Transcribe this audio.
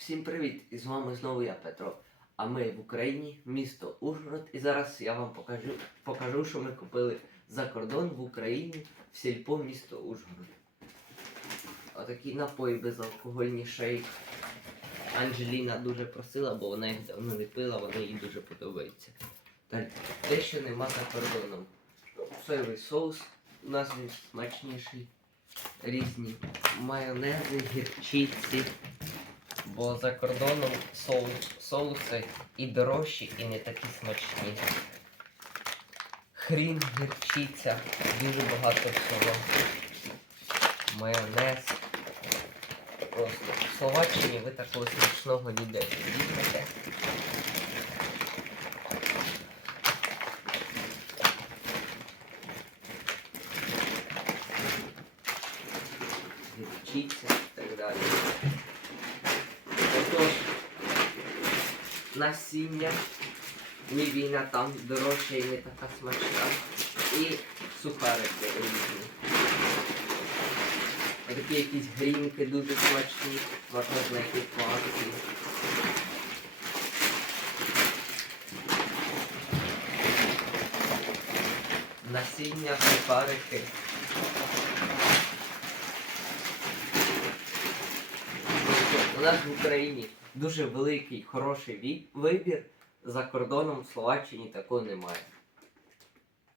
Всім привіт! І з вами знову я, Петро. А ми в Україні, місто Ужгород. І зараз я вам покажу, покажу, що ми купили за кордон в Україні в сільпо місто Ужгород. Отакі напої безалкогольні шейк. Анджеліна дуже просила, бо вона їх давно не пила, вони їй дуже подобаються. Далі, те, що нема за кордоном. Соєвий соус у нас він смачніший. Різні майонези, гірчиці. Бо за кордоном соус, соуси і дорожчі, і не такі смачні. Хрін, гірчиця, дуже багато всього. Майонез. Просто в Словаччині ви такого смачного ніде візьмете. Гірчиця і так далі. Насіння, мівіна там дорожча і не така смачна. І сухарики різні. Такі якісь грінки дуже смачні, можна знайти по. Насіння, сухарики. У нас в Україні дуже великий, хороший вибір. За кордоном в Словаччині такого немає.